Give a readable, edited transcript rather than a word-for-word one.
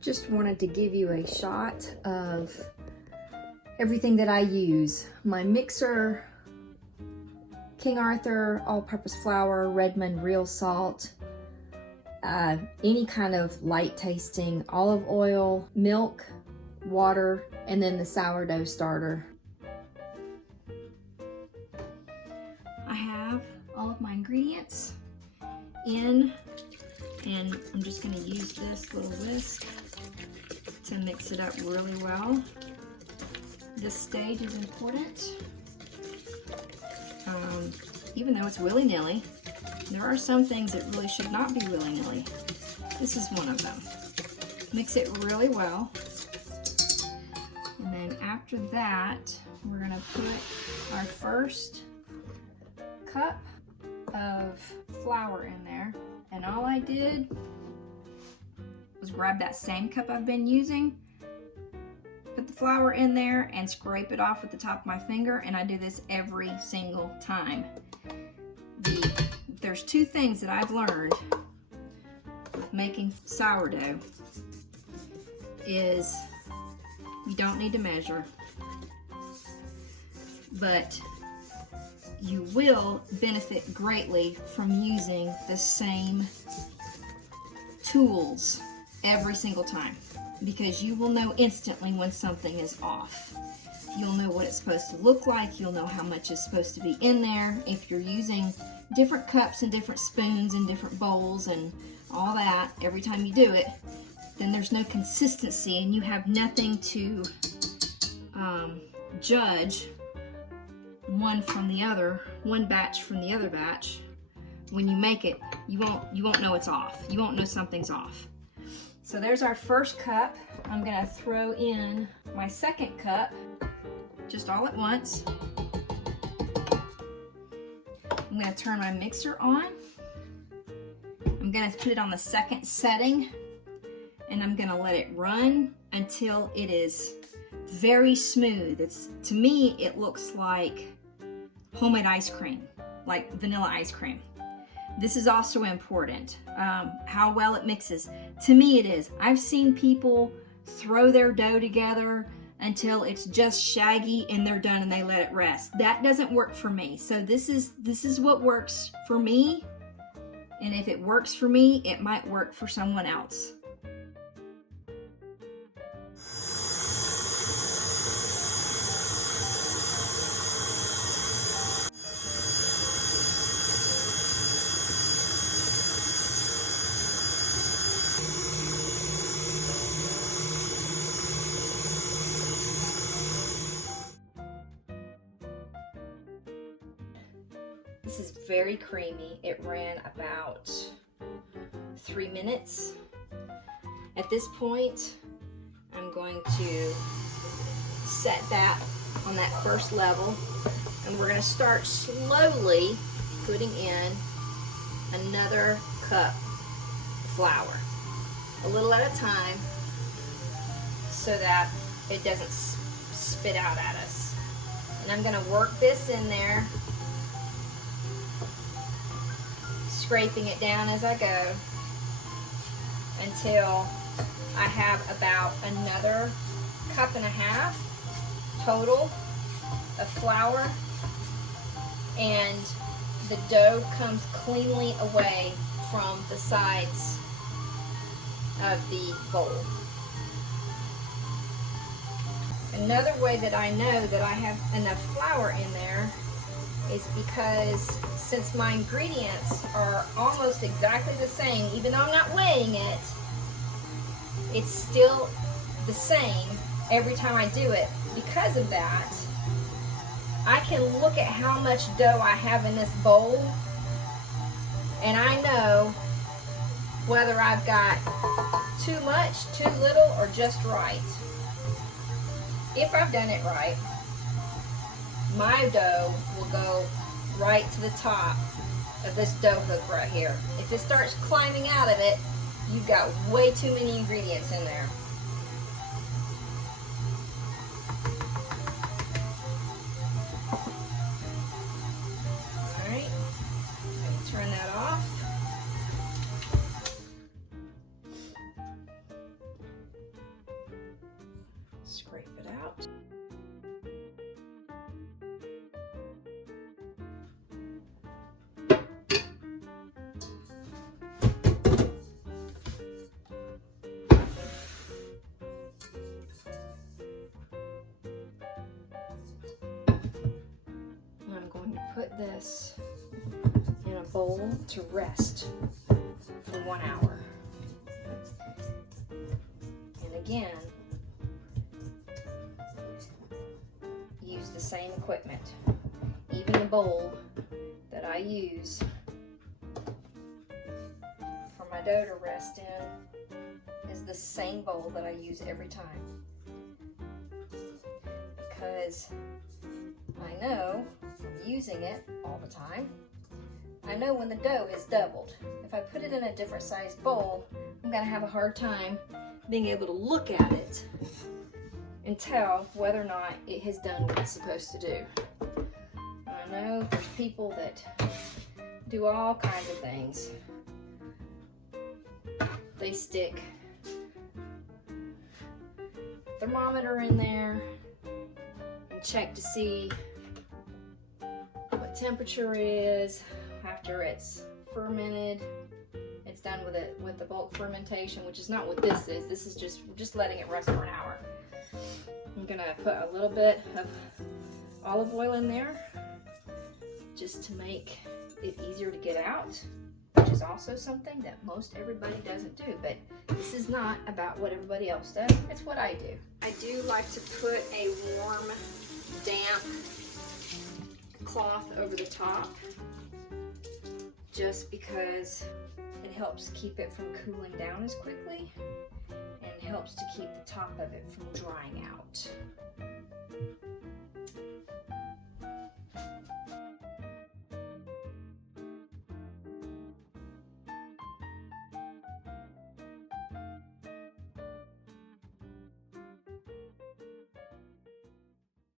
Just wanted to give you a shot of everything that I use. My mixer, King Arthur all-purpose flour, Redmond real salt, any kind of light tasting olive oil, milk, water, and then the sourdough starter. I have all of my ingredients in, and I'm just going to use this little whisk to mix it up really well. This stage is important. Even though it's willy-nilly, there are some things that really should not be willy-nilly. This is one of them. Mix it really well. And then after that, we're gonna put our first cup of flour in there. And all I did was grab that same cup I've been using, put the flour in there and scrape it off with the top of my finger, and I do this every single time. There's two things that I've learned with making sourdough is you don't need to measure, but you will benefit greatly from using the same tools every single time, because you will know instantly when something is off. You'll know what it's supposed to look like. You'll know how much is supposed to be in there. If you're using different cups and different spoons and different bowls and all that every time you do it, then there's no consistency and you have nothing to judge one from the other, one batch from the other batch. When you make it, you won't know it's off. You won't know something's off. So there's our first cup. I'm gonna throw in my second cup, just all at once. I'm gonna turn my mixer on. I'm gonna put it on the second setting, and I'm gonna let it run until it is very smooth. To me, it looks like homemade ice cream, like vanilla ice cream. This is also important, how well it mixes. To me it is. I've seen people throw their dough together until it's just shaggy and they're done and they let it rest. That doesn't work for me. So this is what works for me. And if it works for me, it might work for someone else. This is very creamy. It ran about 3 minutes. At this point, I'm going to set that on that first level, and we're going to start slowly putting in another cup of flour, a little at a time, so that it doesn't spit out at us. And I'm going to work this in there, scraping it down as I go until I have about another cup and a half total of flour, and the dough comes cleanly away from the sides of the bowl. Another way that I know that I have enough flour in there is because since my ingredients are almost exactly the same, even though I'm not weighing it, it's still the same every time I do it. Because of that, I can look at how much dough I have in this bowl, and I know whether I've got too much, too little, or just right. If I've done it right, my dough will go right to the top of this dough hook right here. If it starts climbing out of it, you've got way too many ingredients in there. Alright, I'm going to turn that off. this in a bowl to rest for 1 hour. And again, use the same equipment. Even the bowl that I use for my dough to rest in is the same bowl that I use every time. Because I know from using it all the time, I know when the dough is doubled. If I put it in a different size bowl, I'm gonna have a hard time being able to look at it and tell whether or not it has done what it's supposed to do. I know there's people that do all kinds of things. They stick a thermometer in there and check to see what temperature it is after it's fermented. It's done with the bulk fermentation, which is not what this is. This is just letting it rest for an hour. I'm gonna put a little bit of olive oil in there just to make it easier to get out, which is also something that most everybody doesn't do. But this is not about what everybody else does, it's what I do. I do like to put a warm, damp cloth over the top just because it helps keep it from cooling down as quickly and helps to keep the top of it from drying out.